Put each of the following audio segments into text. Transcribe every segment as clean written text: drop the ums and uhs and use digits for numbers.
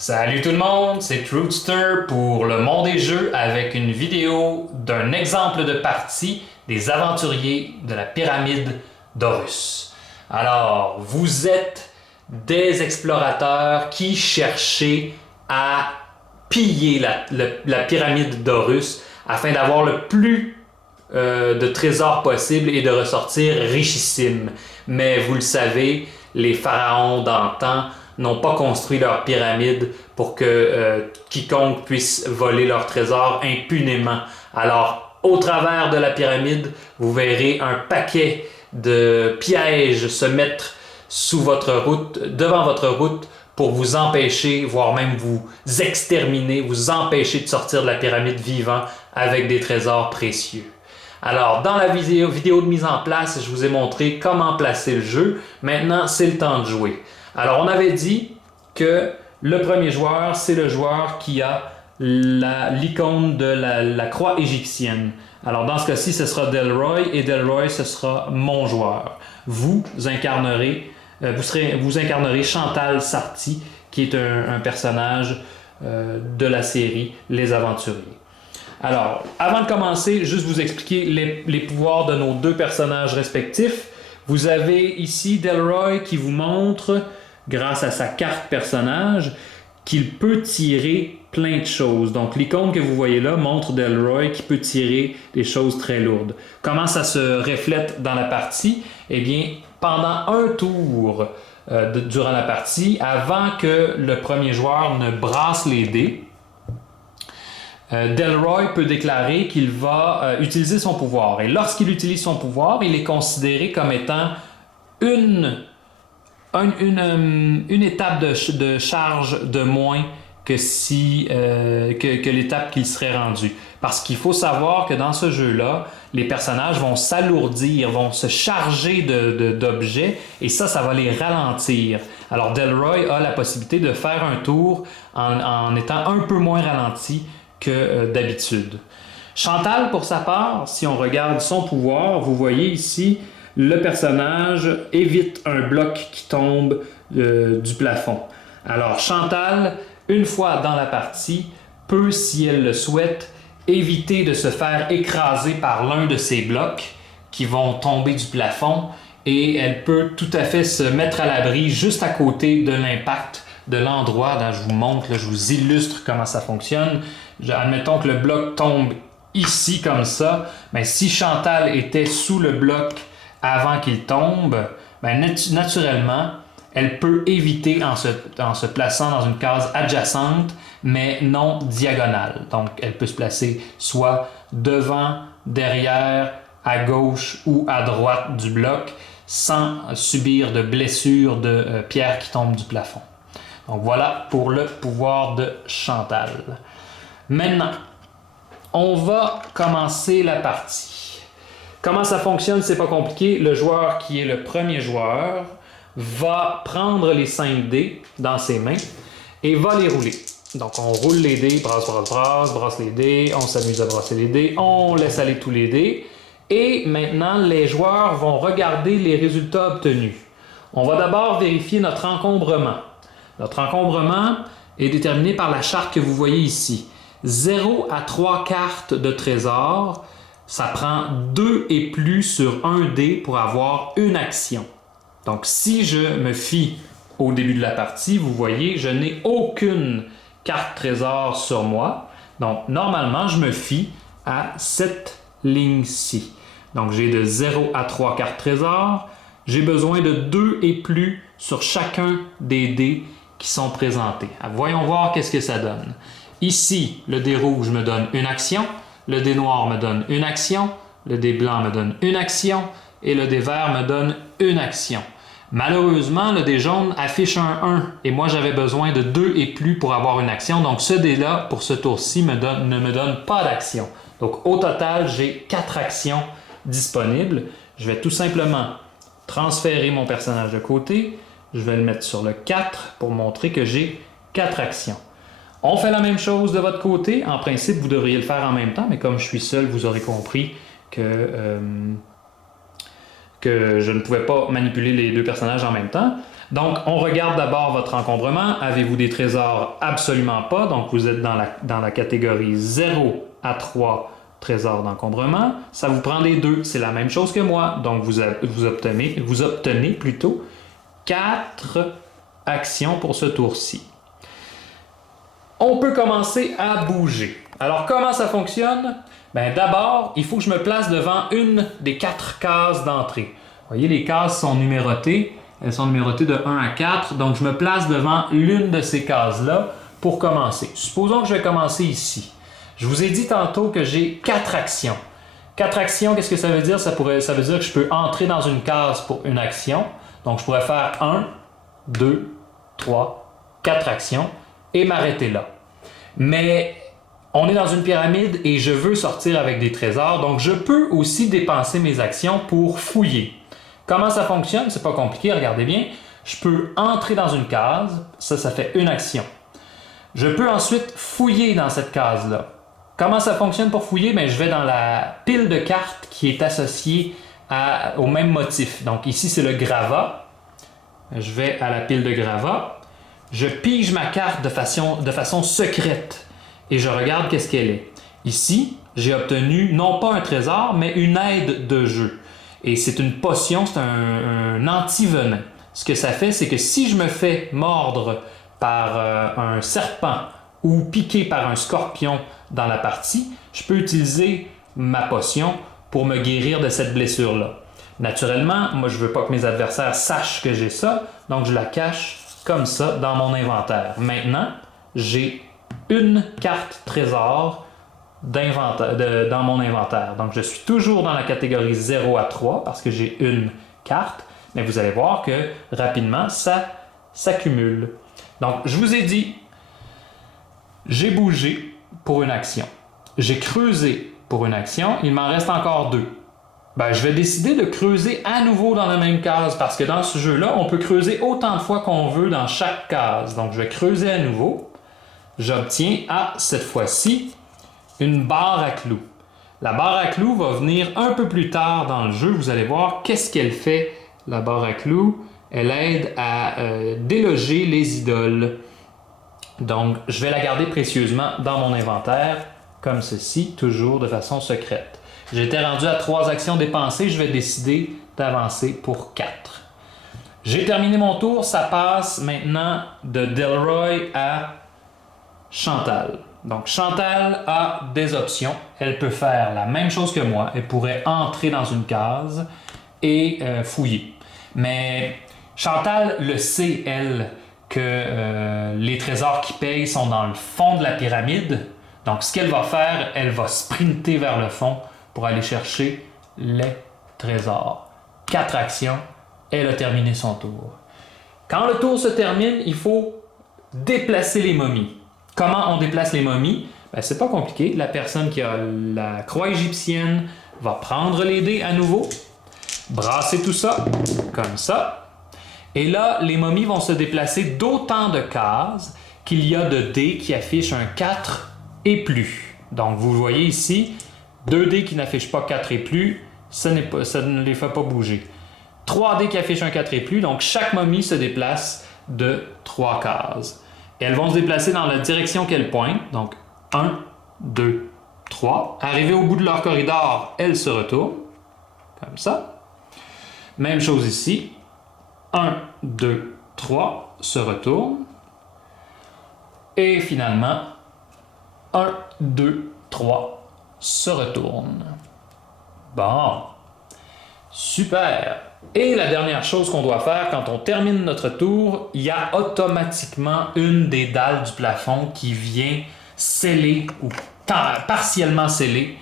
Salut tout le monde, c'est Truthster pour le monde des jeux avec une vidéo d'un exemple de partie des aventuriers de la pyramide d'Horus. Alors, vous êtes des explorateurs qui cherchez à piller la pyramide d'Horus afin d'avoir le plus de trésors possible et de ressortir richissime. Mais vous le savez, les pharaons d'antan n'ont pas construit leur pyramide pour que quiconque puisse voler leurs trésors impunément. Alors, au travers de la pyramide, vous verrez un paquet de pièges se mettre sous votre route, devant votre route, pour vous empêcher, voire même vous exterminer, vous empêcher de sortir de la pyramide vivant avec des trésors précieux. Alors, dans la vidéo de mise en place, je vous ai montré comment placer le jeu. Maintenant, c'est le temps de jouer. Alors, on avait dit que le premier joueur, c'est le joueur qui a l'icône de la croix égyptienne. Alors, dans ce cas-ci, ce sera Delroy et Delroy, ce sera mon joueur. Vous incarnerez Chantal Sarti, qui est un personnage de la série Les Aventuriers. Alors, avant de commencer, juste vous expliquer les pouvoirs de nos deux personnages respectifs. Vous avez ici Delroy qui vous montre, grâce à sa carte personnage, qu'il peut tirer plein de choses. Donc, l'icône que vous voyez là montre Delroy qui peut tirer des choses très lourdes. Comment ça se reflète dans la partie? Eh bien, pendant un tour durant la partie, avant que le premier joueur ne brasse les dés, Delroy peut déclarer qu'il va utiliser son pouvoir. Et lorsqu'il utilise son pouvoir, il est considéré comme étant une étape de charge de moins que l'étape qu'il serait rendu. Parce qu'il faut savoir que dans ce jeu-là, les personnages vont s'alourdir, vont se charger d'objets, et ça va les ralentir. Alors Delroy a la possibilité de faire un tour en étant un peu moins ralenti que d'habitude. Chantal, pour sa part, si on regarde son pouvoir, vous voyez ici, le personnage évite un bloc qui tombe du plafond. Alors Chantal, une fois dans la partie, peut, si elle le souhaite, éviter de se faire écraser par l'un de ces blocs qui vont tomber du plafond, et elle peut tout à fait se mettre à l'abri juste à côté de l'impact de l'endroit. Là, je vous montre, là, je vous illustre comment ça fonctionne. Admettons que le bloc tombe ici comme ça. Mais si Chantal était sous le bloc avant qu'il tombe, naturellement, elle peut éviter en se plaçant dans une case adjacente, mais non diagonale. Donc, elle peut se placer soit devant, derrière, à gauche ou à droite du bloc, sans subir de blessures de pierres qui tombent du plafond. Donc voilà pour le pouvoir de Chantal. Maintenant, on va commencer la partie. Comment ça fonctionne, c'est pas compliqué. Le joueur qui est le premier joueur va prendre les 5 dés dans ses mains et va les rouler. Donc on roule les dés, brasse les dés, on s'amuse à brasser les dés, on laisse aller tous les dés. Et maintenant, les joueurs vont regarder les résultats obtenus. On va d'abord vérifier notre encombrement. Notre encombrement est déterminé par la charte que vous voyez ici. 0 à 3 cartes de trésor, ça prend 2 et plus sur un dé pour avoir une action. Donc si je me fie au début de la partie, vous voyez, je n'ai aucune carte trésor sur moi. Donc normalement, je me fie à cette ligne-ci. Donc j'ai de 0 à 3 cartes trésor. J'ai besoin de 2 et plus sur chacun des dés qui sont présentés. Alors, voyons voir qu'est-ce que ça donne. Ici, le dé rouge me donne une action, le dé noir me donne une action, le dé blanc me donne une action et le dé vert me donne une action. Malheureusement, le dé jaune affiche un 1 et moi j'avais besoin de 2 et plus pour avoir une action. Donc ce dé-là, pour ce tour-ci, ne me donne pas d'action. Donc au total, j'ai 4 actions disponibles. Je vais tout simplement transférer mon personnage de côté. Je vais le mettre sur le 4 pour montrer que j'ai 4 actions. On fait la même chose de votre côté. En principe, vous devriez le faire en même temps, mais comme je suis seul, vous aurez compris que je ne pouvais pas manipuler les deux personnages en même temps. Donc, on regarde d'abord votre encombrement. Avez-vous des trésors? Absolument pas. Donc, vous êtes dans la catégorie 0 à 3 trésors d'encombrement. Ça vous prend les deux. C'est la même chose que moi. Donc, vous obtenez plutôt 4 actions pour ce tour-ci. On peut commencer à bouger. Alors, comment ça fonctionne? Bien, d'abord, il faut que je me place devant une des 4 cases d'entrée. Vous voyez, les cases sont numérotées. Elles sont numérotées de 1 à 4. Donc, je me place devant l'une de ces cases-là pour commencer. Supposons que je vais commencer ici. Je vous ai dit tantôt que j'ai 4 actions. 4 actions, qu'est-ce que ça veut dire? Ça veut dire que je peux entrer dans une case pour une action. Donc, je pourrais faire 1, 2, 3, 4 actions et m'arrêter là. Mais on est dans une pyramide et je veux sortir avec des trésors, donc je peux aussi dépenser mes actions pour fouiller. Comment ça fonctionne? C'est pas compliqué, regardez bien. Je peux entrer dans une case, ça fait une action. Je peux ensuite fouiller dans cette case-là. Comment ça fonctionne pour fouiller? Bien, je vais dans la pile de cartes qui est associée au même motif. Donc ici, c'est le gravat. Je vais à la pile de gravat. Je pige ma carte de façon secrète et je regarde qu'est-ce qu'elle est. Ici, j'ai obtenu non pas un trésor, mais une aide de jeu. Et c'est une potion, c'est un anti-venin. Ce que ça fait, c'est que si je me fais mordre par un serpent ou piqué par un scorpion dans la partie, je peux utiliser ma potion pour me guérir de cette blessure-là. Naturellement, moi je ne veux pas que mes adversaires sachent que j'ai ça, donc je la cache comme ça dans mon inventaire. Maintenant, j'ai une carte trésor dans mon inventaire. Donc je suis toujours dans la catégorie 0 à 3 parce que j'ai une carte, mais vous allez voir que rapidement, ça s'accumule. Donc je vous ai dit, j'ai bougé pour une action. J'ai creusé pour une action. Il m'en reste encore 2. Ben, je vais décider de creuser à nouveau dans la même case parce que dans ce jeu-là, on peut creuser autant de fois qu'on veut dans chaque case. Donc, je vais creuser à nouveau. J'obtiens, cette fois-ci, une barre à clous. La barre à clous va venir un peu plus tard dans le jeu. Vous allez voir qu'est-ce qu'elle fait, la barre à clous. Elle aide à déloger les idoles. Donc, je vais la garder précieusement dans mon inventaire, comme ceci, toujours de façon secrète. J'étais rendu à 3 actions dépensées, je vais décider d'avancer pour 4. J'ai terminé mon tour, ça passe maintenant de Delroy à Chantal. Donc, Chantal a des options. Elle peut faire la même chose que moi. Elle pourrait entrer dans une case et fouiller. Mais Chantal le sait, elle, que les trésors qui payent sont dans le fond de la pyramide. Donc, ce qu'elle va faire, elle va sprinter vers le fond pour aller chercher les trésors. 4 actions, elle a terminé son tour. Quand le tour se termine, il faut déplacer les momies. Comment on déplace les momies? Ben, c'est pas compliqué. La personne qui a la croix égyptienne va prendre les dés à nouveau, brasser tout ça, comme ça. Et là, les momies vont se déplacer d'autant de cases qu'il y a de dés qui affichent un 4 et plus. Donc, vous voyez ici, 2 dés qui n'affichent pas 4 et plus, ça ne les fait pas bouger. 3 dés qui affichent un 4 et plus, donc chaque momie se déplace de 3 cases. Et elles vont se déplacer dans la direction qu'elles pointent, donc 1, 2, 3. Arrivées au bout de leur corridor, elles se retournent, comme ça. Même chose ici, 1, 2, 3, se retournent. Et finalement, 1, 2, 3, se retourne. Bon, super. Et la dernière chose qu'on doit faire quand on termine notre tour, il y a automatiquement une des dalles du plafond qui vient sceller ou partiellement sceller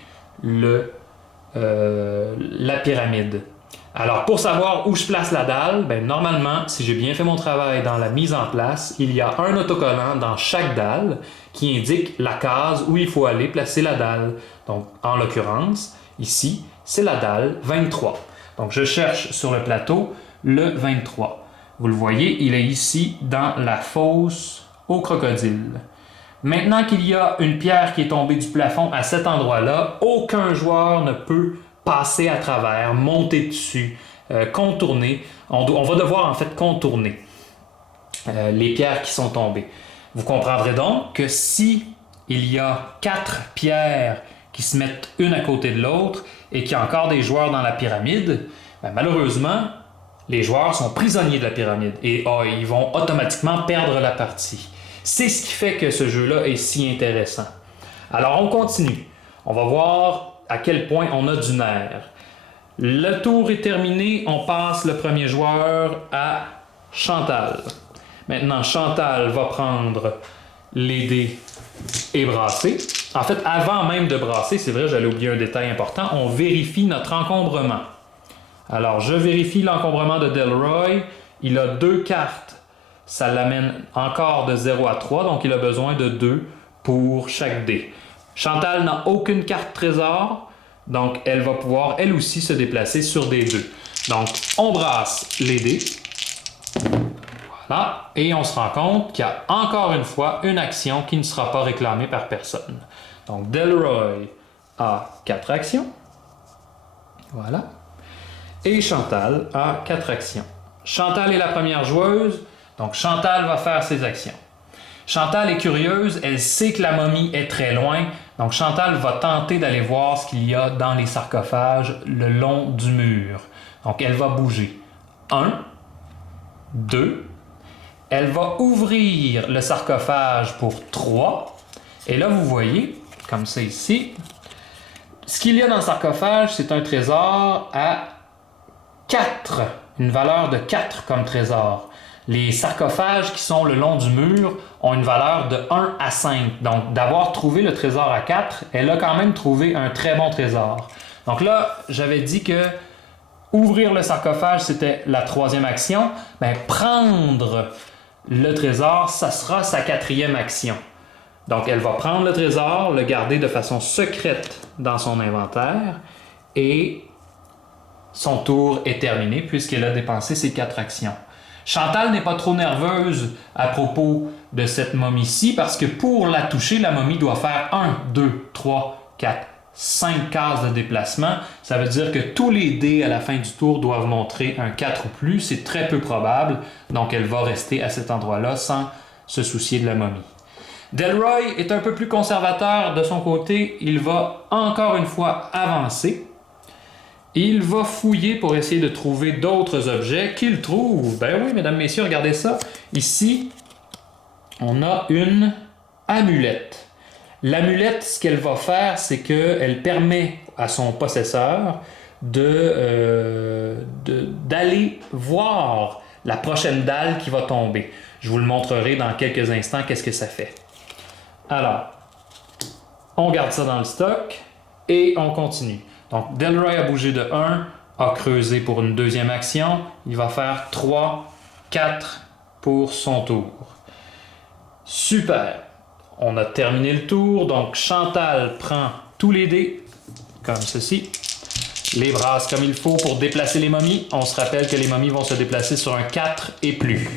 la pyramide. Alors, pour savoir où je place la dalle, ben, normalement, si j'ai bien fait mon travail dans la mise en place, il y a un autocollant dans chaque dalle qui indique la case où il faut aller placer la dalle. Donc, en l'occurrence, ici, c'est la dalle 23. Donc, je cherche sur le plateau le 23. Vous le voyez, il est ici dans la fosse au crocodile. Maintenant qu'il y a une pierre qui est tombée du plafond à cet endroit-là, aucun joueur ne peut passer à travers, monter dessus, contourner. On va devoir en fait contourner. les pierres qui sont tombées. Vous comprendrez donc que si il y a 4 pierres qui se mettent une à côté de l'autre et qu'il y a encore des joueurs dans la pyramide, malheureusement, les joueurs sont prisonniers de la pyramide et ils vont automatiquement perdre la partie. C'est ce qui fait que ce jeu-là est si intéressant. Alors on continue. On va voir à quel point on a du nerf. Le tour est terminé, on passe le premier joueur à Chantal. Maintenant, Chantal va prendre les dés et brasser. En fait, avant même de brasser, c'est vrai, j'allais oublier un détail important, on vérifie notre encombrement. Alors, je vérifie l'encombrement de Delroy. Il a 2 cartes. Ça l'amène encore de 0 à 3, donc il a besoin de 2 pour chaque dé. Chantal n'a aucune carte trésor, donc elle va pouvoir elle aussi se déplacer sur des 2. Donc, on brasse les dés. Voilà. Et on se rend compte qu'il y a encore une fois une action qui ne sera pas réclamée par personne. Donc, Delroy a 4 actions. Voilà. Et Chantal a 4 actions. Chantal est la première joueuse, donc Chantal va faire ses actions. Chantal est curieuse, elle sait que la momie est très loin, donc Chantal va tenter d'aller voir ce qu'il y a dans les sarcophages le long du mur. Donc elle va bouger. 1, 2, elle va ouvrir le sarcophage pour 3, et là vous voyez, comme ça ici, ce qu'il y a dans le sarcophage, c'est un trésor à 4, une valeur de 4 comme trésor. Les sarcophages qui sont le long du mur ont une valeur de 1 à 5. Donc, d'avoir trouvé le trésor à 4, elle a quand même trouvé un très bon trésor. Donc là, j'avais dit que ouvrir le sarcophage, c'était la 3e action. Mais prendre le trésor, ça sera sa 4e action. Donc, elle va prendre le trésor, le garder de façon secrète dans son inventaire et son tour est terminé puisqu'elle a dépensé ses 4 actions. Chantal n'est pas trop nerveuse à propos de cette momie-ci parce que pour la toucher, la momie doit faire 1, 2, 3, 4, 5 cases de déplacement. Ça veut dire que tous les dés à la fin du tour doivent montrer un 4 ou plus. C'est très peu probable, donc elle va rester à cet endroit-là sans se soucier de la momie. Delroy est un peu plus conservateur de son côté. Il va encore une fois avancer. Il va fouiller pour essayer de trouver d'autres objets qu'il trouve. Ben oui, mesdames, messieurs, regardez ça. Ici, on a une amulette. L'amulette, ce qu'elle va faire, c'est qu'elle permet à son possesseur d'aller voir la prochaine dalle qui va tomber. Je vous le montrerai dans quelques instants, qu'est-ce que ça fait. Alors, on garde ça dans le stock et on continue. Donc, Delroy a bougé de 1, a creusé pour une 2e action. Il va faire 3, 4 pour son tour. Super! On a terminé le tour. Donc, Chantal prend tous les dés, comme ceci. Les brasse comme il faut pour déplacer les momies. On se rappelle que les momies vont se déplacer sur un 4 et plus.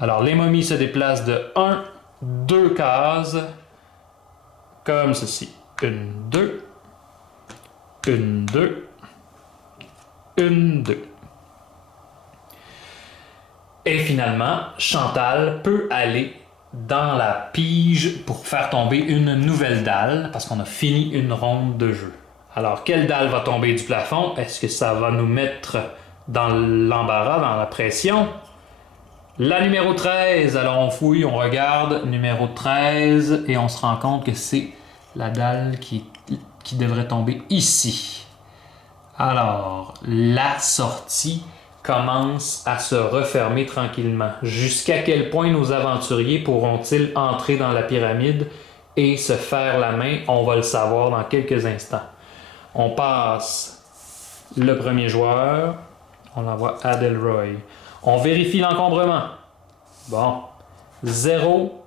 Alors, les momies se déplacent de 1, 2 cases, comme ceci. 1, 2. 1, 2, 1, 2. Et finalement, Chantal peut aller dans la pige pour faire tomber une nouvelle dalle, parce qu'on a fini une ronde de jeu. Alors, quelle dalle va tomber du plafond? Est-ce que ça va nous mettre dans l'embarras, dans la pression? La numéro 13. Alors, on fouille, on regarde. Numéro 13, et on se rend compte que c'est la dalle qui devrait tomber ici. Alors, la sortie commence à se refermer tranquillement. Jusqu'à quel point nos aventuriers pourront-ils entrer dans la pyramide et se faire la main? On va le savoir dans quelques instants. On passe le premier joueur. On l'envoie à Delroy. On vérifie l'encombrement. Bon. 0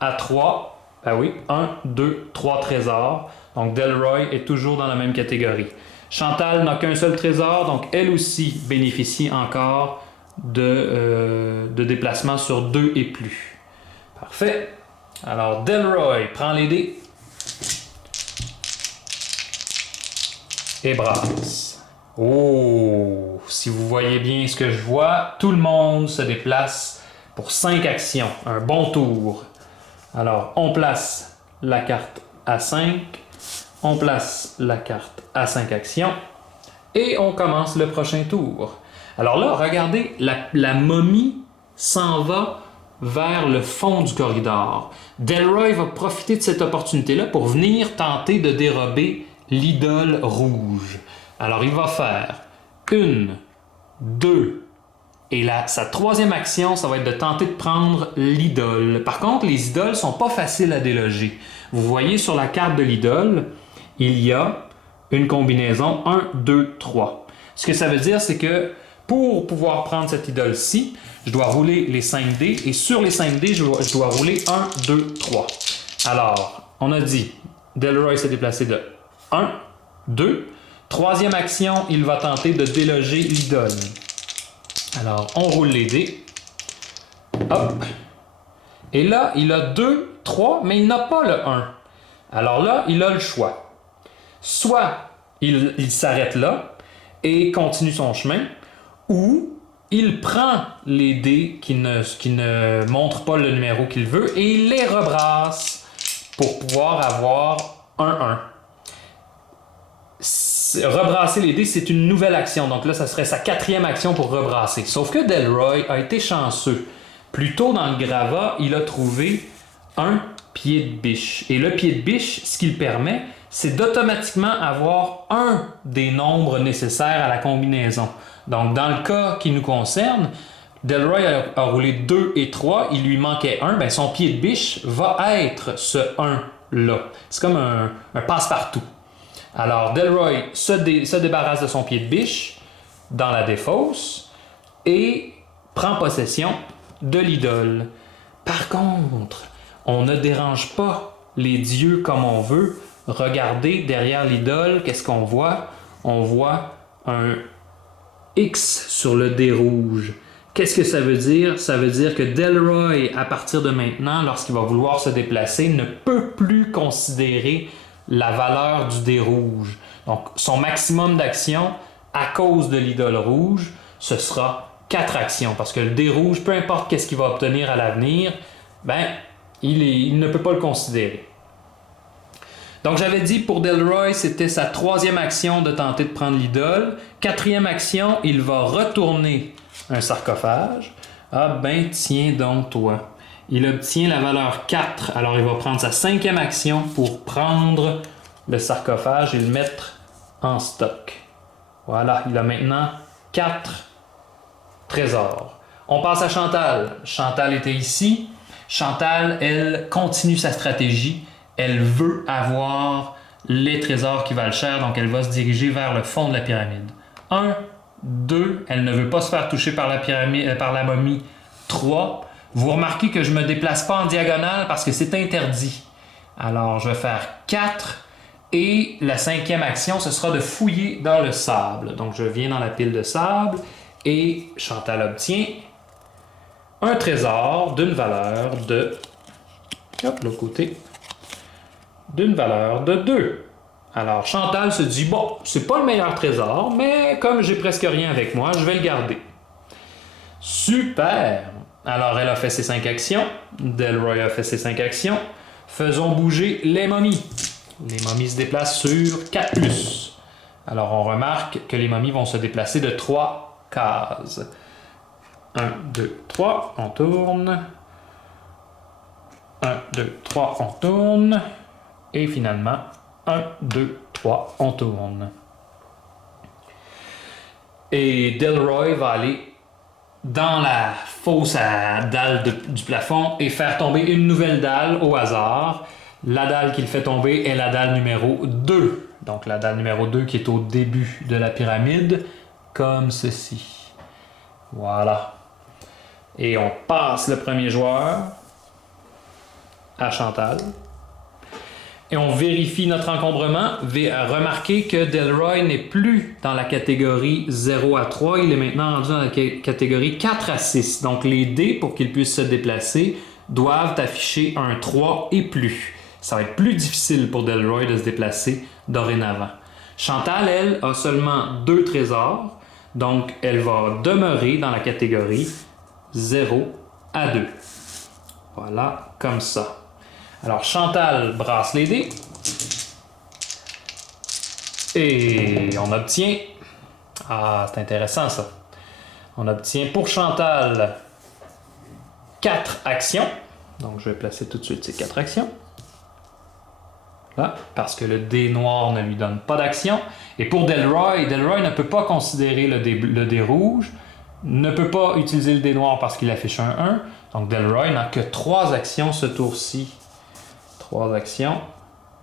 à 3. Ah oui, 1, 2, 3 trésors. Donc Delroy est toujours dans la même catégorie. Chantal n'a qu'un seul trésor, donc elle aussi bénéficie encore de déplacements sur 2 et plus. Parfait. Alors Delroy prend les dés et brasse. Oh! Si vous voyez bien ce que je vois, tout le monde se déplace pour 5 actions. Un bon tour. Alors, on place la carte à 5. On place la carte à 5 actions. Et on commence le prochain tour. Alors là, regardez, la momie s'en va vers le fond du corridor. Delroy va profiter de cette opportunité-là pour venir tenter de dérober l'idole rouge. Alors, il va faire 1, 2, et là, sa troisième action, ça va être de tenter de prendre l'idole. Par contre, les idoles sont pas faciles à déloger. Vous voyez sur la carte de l'idole, il y a une combinaison 1, 2, 3. Ce que ça veut dire, c'est que pour pouvoir prendre cette idole-ci, je dois rouler les 5 dés et sur les 5 dés, je dois rouler 1, 2, 3. Alors, on a dit, Delroy s'est déplacé de 1, 2. Troisième action, il va tenter de déloger l'idole. Alors, on roule les dés. Hop. Et là, il a 2, 3, mais il n'a pas le 1. Alors là, il a le choix. Soit il s'arrête là et continue son chemin, ou il prend les dés qui ne montrent pas le numéro qu'il veut et il les rebrasse pour pouvoir avoir un 1. Rebrasser les dés, c'est une nouvelle action. Donc là, ça serait sa quatrième action pour rebrasser. Sauf que Delroy a été chanceux. Plus tôt dans le gravat, il a trouvé un pied de biche. Et le pied de biche, ce qu'il permet, c'est d'automatiquement avoir un des nombres nécessaires à la combinaison. Donc, dans le cas qui nous concerne, Delroy a roulé 2 et 3, il lui manquait 1, ben son pied de biche va être ce 1-là. C'est comme un passe-partout. Alors, Delroy se débarrasse de son pied de biche dans la défausse et prend possession de l'idole. Par contre, on ne dérange pas les dieux comme on veut. Regardez derrière l'idole, qu'est-ce qu'on voit? On voit un X sur le dé rouge. Qu'est-ce que ça veut dire? Ça veut dire que Delroy, à partir de maintenant, lorsqu'il va vouloir se déplacer, ne peut plus considérer la valeur du dé rouge. Donc, son maximum d'action, à cause de l'idole rouge, ce sera 4 actions. Parce que le dé rouge, peu importe qu'est-ce qu'il va obtenir à l'avenir, ben, il ne peut pas le considérer. Donc, j'avais dit pour Delroy, c'était sa troisième action de tenter de prendre l'idole. Quatrième action, il va retourner un sarcophage. Ah ben, tiens donc toi. Il obtient la valeur 4. Alors, il va prendre sa cinquième action pour prendre le sarcophage et le mettre en stock. Voilà, il a maintenant 4 trésors. On passe à Chantal. Chantal était ici. Chantal, elle continue sa stratégie. Elle veut avoir les trésors qui valent cher, donc elle va se diriger vers le fond de la pyramide. 1, 2, elle ne veut pas se faire toucher par la momie. 3, vous remarquez que je ne me déplace pas en diagonale parce que c'est interdit. Alors, je vais faire 4 et la cinquième action, ce sera de fouiller dans le sable. Donc, je viens dans la pile de sable et Chantal obtient un trésor d'une valeur de... Hop, l'autre côté. D'une valeur de 2. Alors, Chantal se dit, bon, c'est pas le meilleur trésor, mais comme j'ai presque rien avec moi, je vais le garder. Super! Alors, elle a fait ses 5 actions. Delroy a fait ses 5 actions. Faisons bouger les momies. Les momies se déplacent sur 4+. Alors, on remarque que les momies vont se déplacer de 3 cases. 1, 2, 3, on tourne. 1, 2, 3, on tourne. Et finalement, 1, 2, 3, on tourne. Et Delroy va aller dans la fosse à dalles du plafond et faire tomber une nouvelle dalle au hasard. La dalle qu'il fait tomber est la dalle numéro 2. Donc la dalle numéro 2 qui est au début de la pyramide, comme ceci. Voilà. Et on passe le premier joueur à Chantal. Et on vérifie notre encombrement. Remarquez que Delroy n'est plus dans la catégorie 0 à 3. Il est maintenant rendu dans la catégorie 4 à 6. Donc les dés, pour qu'ils puissent se déplacer, doivent afficher un 3 et plus. Ça va être plus difficile pour Delroy de se déplacer dorénavant. Chantal, elle, a seulement 2 trésors. Donc elle va demeurer dans la catégorie 0 à 2. Voilà, comme ça. Alors, Chantal brasse les dés. Et on obtient... Ah, c'est intéressant ça. On obtient pour Chantal 4 actions. Donc, je vais placer tout de suite ces 4 actions. Là, parce que le dé noir ne lui donne pas d'action. Et pour Delroy ne peut pas considérer le dé rouge, ne peut pas utiliser le dé noir parce qu'il affiche un 1. Donc, Delroy n'a que 3 actions ce tour-ci. 3 actions.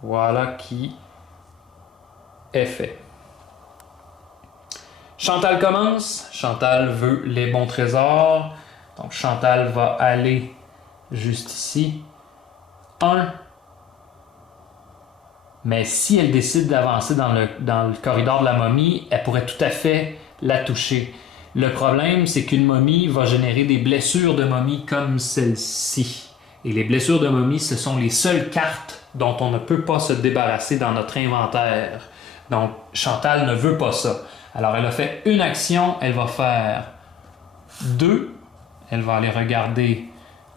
Voilà qui est fait. Chantal commence. Chantal veut les bons trésors. Donc, Chantal va aller juste ici. 1. Mais si elle décide d'avancer dans le corridor de la momie, elle pourrait tout à fait la toucher. Le problème, c'est qu'une momie va générer des blessures de momie comme celle-ci. Et les blessures de momie, ce sont les seules cartes dont on ne peut pas se débarrasser dans notre inventaire. Donc, Chantal ne veut pas ça. Alors, elle a fait une action, elle va faire 2. Elle va aller regarder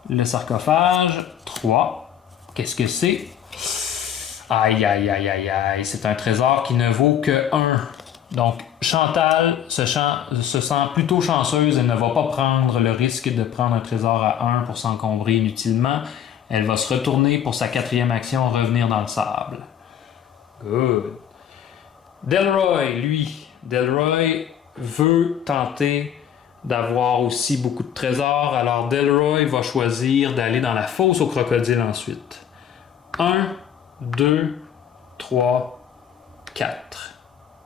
le sarcophage. 3. Qu'est-ce que c'est? Aïe, aïe, aïe, aïe, aïe. C'est un trésor qui ne vaut que 1. Donc, Chantal se sent plutôt chanceuse. Elle ne va pas prendre le risque de prendre un trésor à 1 pour s'encombrer inutilement. Elle va se retourner pour sa 4e action, revenir dans le sable. Good. Delroy, lui, veut tenter d'avoir aussi beaucoup de trésors. Alors, Delroy va choisir d'aller dans la fosse au crocodile ensuite. 1, 2, 3, 4.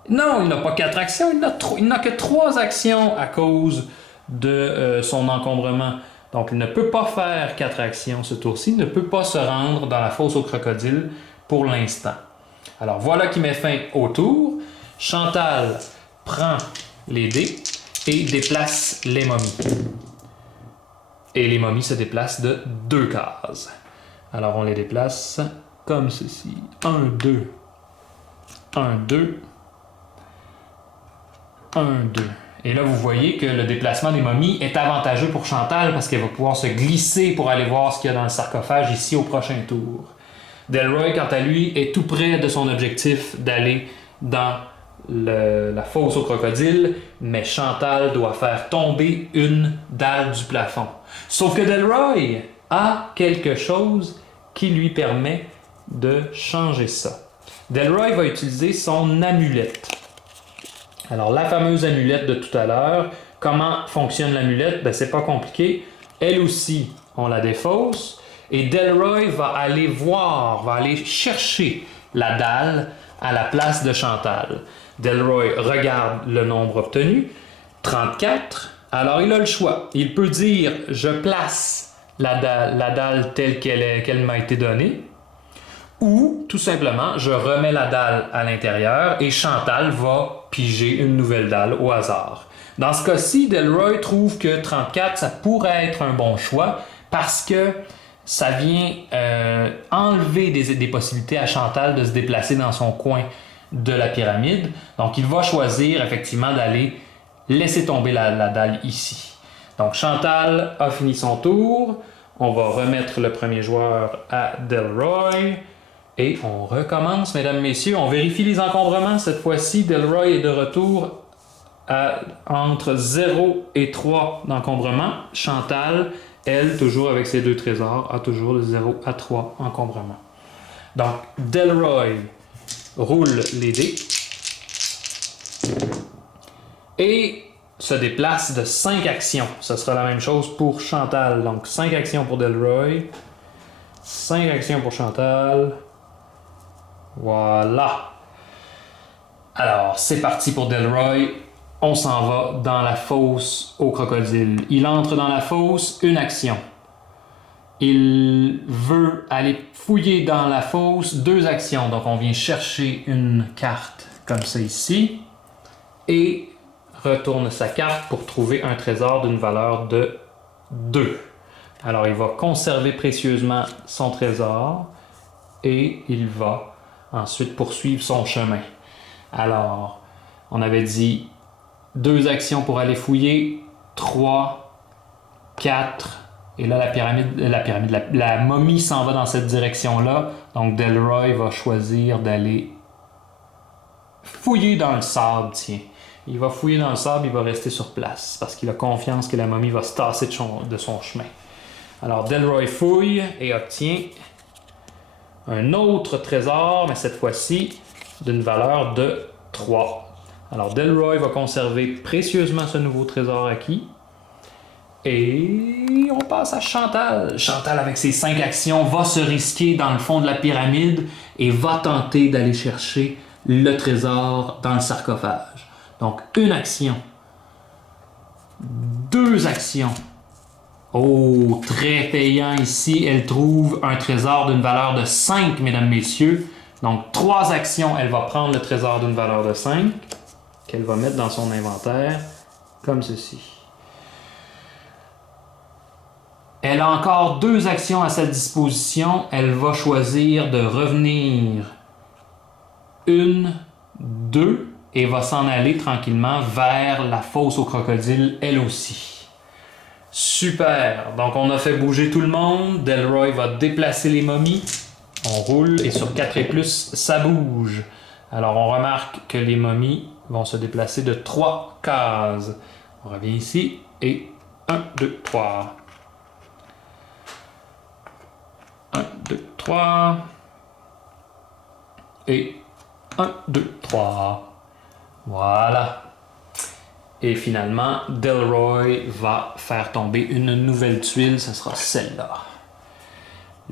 Non, il n'a pas 4 actions, il n'a que 3 actions à cause de son encombrement. Donc, il ne peut pas faire 4 actions ce tour-ci, il ne peut pas se rendre dans la fosse au crocodile pour l'instant. Alors, voilà qui met fin au tour. Chantal prend les dés et déplace les momies. Et les momies se déplacent de 2 cases. Alors, on les déplace comme ceci. 1, 2. 1, 2. 1, 2. Et là, vous voyez que le déplacement des momies est avantageux pour Chantal parce qu'elle va pouvoir se glisser pour aller voir ce qu'il y a dans le sarcophage ici au prochain tour. Delroy, quant à lui, est tout près de son objectif d'aller dans la fosse au crocodile, mais Chantal doit faire tomber une dalle du plafond. Sauf que Delroy a quelque chose qui lui permet de changer ça. Delroy va utiliser son amulette. Alors, la fameuse amulette de tout à l'heure, comment fonctionne l'amulette? Ben, c'est pas compliqué. Elle aussi, on la défausse. Et Delroy va aller chercher la dalle à la place de Chantal. Delroy regarde le nombre obtenu, 34. Alors, il a le choix. Il peut dire « Je place la dalle telle qu'elle m'a été donnée » ou, tout simplement, je remets la dalle à l'intérieur et Chantal va piger une nouvelle dalle au hasard. Dans ce cas-ci, Delroy trouve que 34, ça pourrait être un bon choix parce que ça vient enlever des possibilités à Chantal de se déplacer dans son coin de la pyramide. Donc, il va choisir effectivement d'aller laisser tomber la dalle ici. Donc, Chantal a fini son tour. On va remettre le premier joueur à Delroy. Et on recommence, mesdames, messieurs. On vérifie les encombrements. Cette fois-ci, Delroy est de retour entre 0 et 3 d'encombrement. Chantal, elle, toujours avec ses 2 trésors, a toujours de 0 à 3 encombrements. Donc, Delroy roule les dés et se déplace de 5 actions. Ce sera la même chose pour Chantal. Donc, 5 actions pour Delroy, 5 actions pour Chantal. Voilà. Alors, c'est parti pour Delroy. On s'en va dans la fosse au crocodile. Il entre dans la fosse, une action. Il veut aller fouiller dans la fosse, 2 actions. Donc, on vient chercher une carte comme ça ici et retourne sa carte pour trouver un trésor d'une valeur de 2. Alors, il va conserver précieusement son trésor et il va ensuite poursuivre son chemin. Alors, on avait dit 2 actions pour aller fouiller, 3, 4, Et là, la momie s'en va dans cette direction-là. Donc, Delroy va choisir d'aller fouiller dans le sable, tiens. Il va fouiller dans le sable, il va rester sur place parce qu'il a confiance que la momie va se tasser de son chemin. Alors, Delroy fouille et obtient un autre trésor, mais cette fois-ci d'une valeur de 3. Alors, Delroy va conserver précieusement ce nouveau trésor acquis. Et on passe à Chantal. Chantal, avec ses 5 actions, va se risquer dans le fond de la pyramide et va tenter d'aller chercher le trésor dans le sarcophage. Donc, une action. 2 actions. Oh, très payant ici. Elle trouve un trésor d'une valeur de 5, mesdames, messieurs. Donc, 3 actions, elle va prendre le trésor d'une valeur de 5 qu'elle va mettre dans son inventaire, comme ceci. Elle a encore 2 actions à sa disposition. Elle va choisir de revenir 1, 2 et va s'en aller tranquillement vers la fosse au crocodile, elle aussi. Super! Donc on a fait bouger tout le monde. Delroy va déplacer les momies. On roule et sur 4 et plus, ça bouge. Alors on remarque que les momies vont se déplacer de 3 cases. On revient ici et 1, 2, 3. 1, 2, 3. Et 1, 2, 3. Voilà. Et finalement, Delroy va faire tomber une nouvelle tuile. Ce sera celle-là.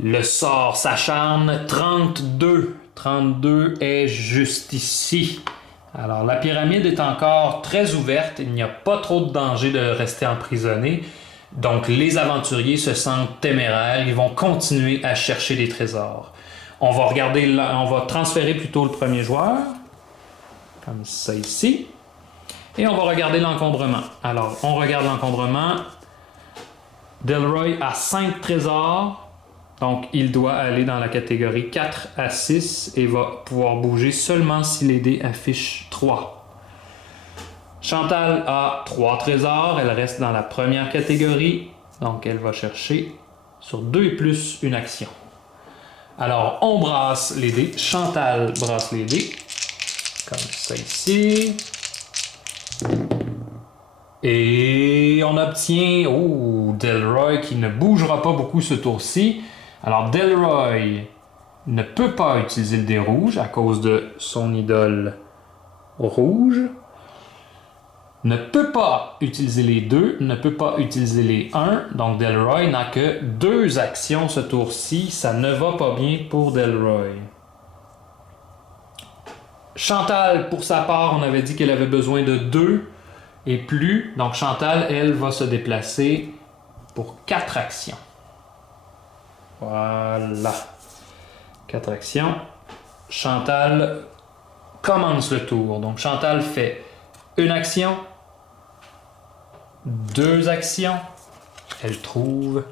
Le sort s'acharne. 32. 32 est juste ici. Alors, la pyramide est encore très ouverte. Il n'y a pas trop de danger de rester emprisonné. Donc, les aventuriers se sentent téméraires. Ils vont continuer à chercher des trésors. On va transférer plutôt le premier joueur. Comme ça ici. Et on va regarder l'encombrement. Alors, on regarde l'encombrement. Delroy a 5 trésors. Donc, il doit aller dans la catégorie 4 à 6 et va pouvoir bouger seulement si les dés affichent 3. Chantal a 3 trésors. Elle reste dans la première catégorie. Donc, elle va chercher sur 2 et plus une action. Alors, on brasse les dés. Chantal brasse les dés. Comme ça ici. Et on obtient... Oh, Delroy qui ne bougera pas beaucoup ce tour-ci. Alors, Delroy ne peut pas utiliser le dé rouge à cause de son idole rouge. Ne peut pas utiliser les 2, ne peut pas utiliser les 1. Donc, Delroy n'a que 2 actions ce tour-ci. Ça ne va pas bien pour Delroy. Chantal, pour sa part, on avait dit qu'elle avait besoin de 2 et plus. Donc, Chantal, elle, va se déplacer pour 4 actions. Voilà. 4 actions. Chantal commence le tour. Donc, Chantal fait une action, 2 actions. Elle trouve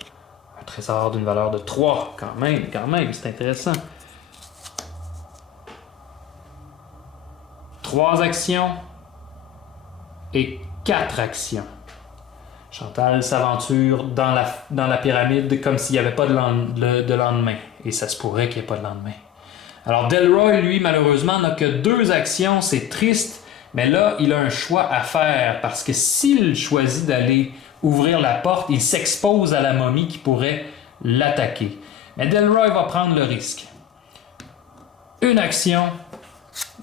un trésor d'une valeur de 3. Quand même, c'est intéressant. 3 actions et 4 actions. Chantal s'aventure dans la pyramide comme s'il n'y avait pas de lendemain. Et ça se pourrait qu'il n'y ait pas de lendemain. Alors Delroy, lui, malheureusement, n'a que 2 actions. C'est triste, mais là, il a un choix à faire parce que s'il choisit d'aller ouvrir la porte, il s'expose à la momie qui pourrait l'attaquer. Mais Delroy va prendre le risque. Une action,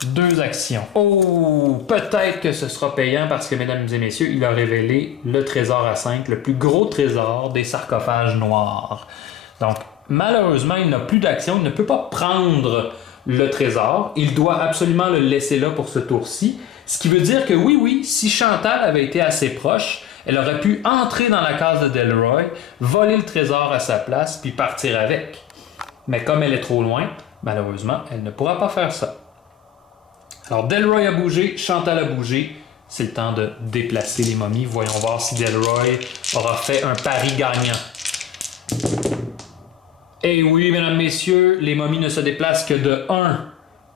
2 actions. Oh, peut-être que ce sera payant parce que, mesdames et messieurs, il a révélé le trésor à 5, le plus gros trésor des sarcophages noirs. Donc, malheureusement, il n'a plus d'action, il ne peut pas prendre le trésor. Il doit absolument le laisser là pour ce tour-ci. Ce qui veut dire que oui, si Chantal avait été assez proche, elle aurait pu entrer dans la case de Delroy, voler le trésor à sa place, puis partir avec. Mais comme elle est trop loin, malheureusement, elle ne pourra pas faire ça. Alors, Delroy a bougé, Chantal a bougé. C'est le temps de déplacer les momies. Voyons voir si Delroy aura fait un pari gagnant. Et oui, mesdames, messieurs, les momies ne se déplacent que de 1.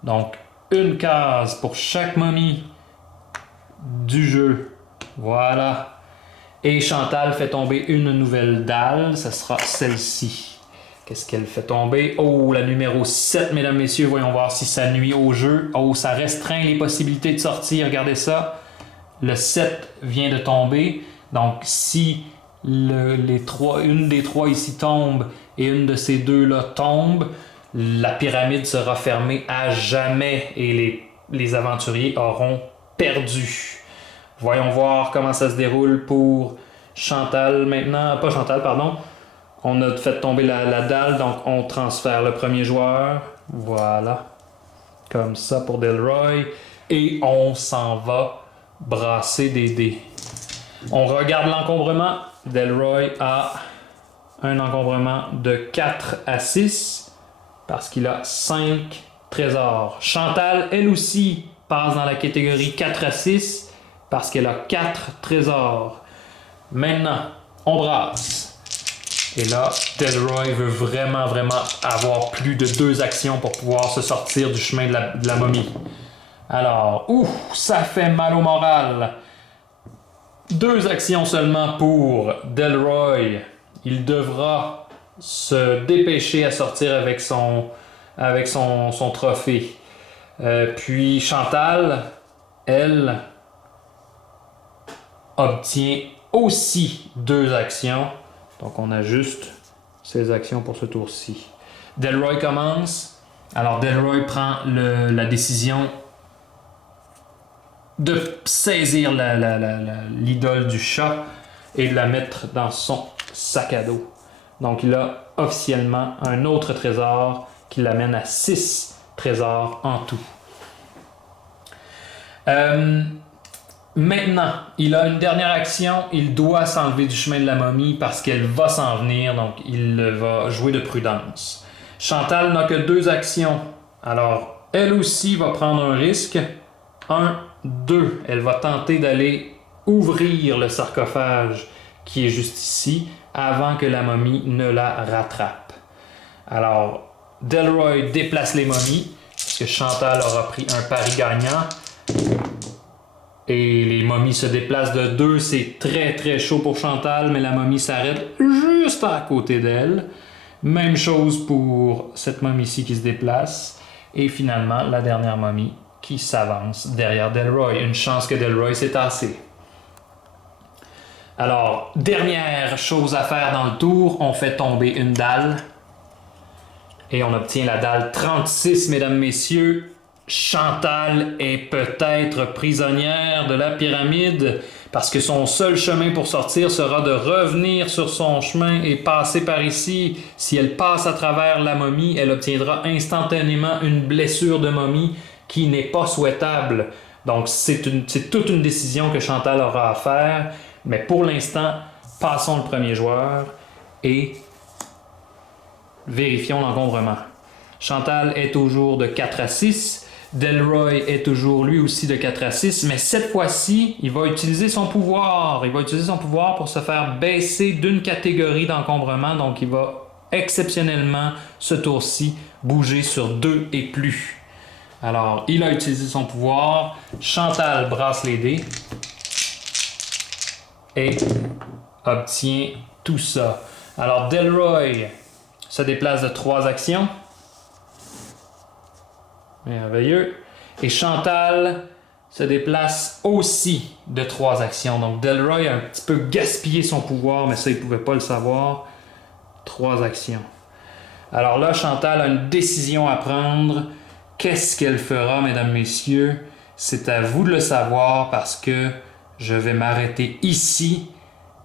Donc, une case pour chaque momie du jeu. Voilà. Et Chantal fait tomber une nouvelle dalle, ça sera celle-ci. Qu'est-ce qu'elle fait tomber? Oh, la numéro 7, mesdames, messieurs, voyons voir si ça nuit au jeu. Oh, ça restreint les possibilités de sortie, regardez ça. Le 7 vient de tomber, donc si une des trois ici tombe et une de ces deux-là tombe, la pyramide sera fermée à jamais et les aventuriers auront perdu. Voyons voir comment ça se déroule pour Chantal maintenant. Pas Chantal, pardon. On a fait tomber la dalle, donc on transfère le premier joueur. Voilà. Comme ça pour Delroy. Et on s'en va brasser des dés. On regarde l'encombrement. Delroy a un encombrement de 4 à 6 parce qu'il a 5 trésors. Chantal, elle aussi, passe dans la catégorie 4 à 6 parce qu'elle a 4 trésors. Maintenant, on brasse. Et là, Delroy veut vraiment avoir plus de 2 actions pour pouvoir se sortir du chemin de la momie. Alors, ça fait mal au moral. 2 actions seulement pour Delroy. Il devra se dépêcher à sortir avec son trophée. Puis Chantal, elle, obtient aussi 2 actions. Donc on ajuste ces actions pour ce tour-ci. Delroy commence. Alors Delroy prend la décision de saisir l'idole du chat et de la mettre dans son sac à dos. Donc il a officiellement un autre trésor qui l'amène à 6 trésors en tout. Maintenant, il a une dernière action. Il doit s'enlever du chemin de la momie parce qu'elle va s'en venir. Donc il va jouer de prudence. Chantal n'a que 2 actions. Alors elle aussi va prendre un risque. 1, 2. Elle va tenter d'aller ouvrir le sarcophage qui est juste ici avant que la momie ne la rattrape. Alors, Delroy déplace les momies parce que Chantal aura pris un pari gagnant. Et les momies se déplacent de 2. C'est très chaud pour Chantal, mais la momie s'arrête juste à côté d'elle. Même chose pour cette momie-ci qui se déplace. Et finalement, la dernière momie qui s'avance derrière Delroy. Une chance que Delroy s'est tassé. Alors, dernière chose à faire dans le tour, on fait tomber une dalle. Et on obtient la dalle 36, mesdames, messieurs. Chantal est peut-être prisonnière de la pyramide parce que son seul chemin pour sortir sera de revenir sur son chemin et passer par ici. Si elle passe à travers la momie, elle obtiendra instantanément une blessure de momie qui n'est pas souhaitable. Donc c'est toute une décision que Chantal aura à faire. Mais pour l'instant, passons le premier joueur et vérifions l'encombrement. Chantal est toujours de 4 à 6. Delroy est toujours lui aussi de 4 à 6. Mais cette fois-ci, il va utiliser son pouvoir. Il va utiliser son pouvoir pour se faire baisser d'une catégorie d'encombrement. Donc il va exceptionnellement, ce tour-ci, bouger sur 2 et plus. Alors, il a utilisé son pouvoir. Chantal brasse les dés. Et obtient tout ça. Alors, Delroy se déplace de 3 actions. Merveilleux. Et Chantal se déplace aussi de 3 actions. Donc, Delroy a un petit peu gaspillé son pouvoir, mais ça, il ne pouvait pas le savoir. 3 actions. Alors là, Chantal a une décision à prendre. Qu'est-ce qu'elle fera, mesdames, messieurs? C'est à vous de le savoir parce que je vais m'arrêter ici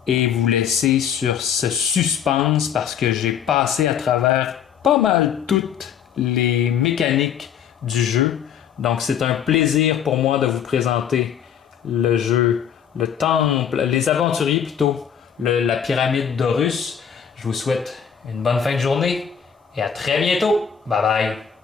et vous laisser sur ce suspense parce que j'ai passé à travers pas mal toutes les mécaniques du jeu. Donc c'est un plaisir pour moi de vous présenter le jeu, le temple, les aventuriers plutôt, la pyramide d'Horus. Je vous souhaite une bonne fin de journée et à très bientôt. Bye bye!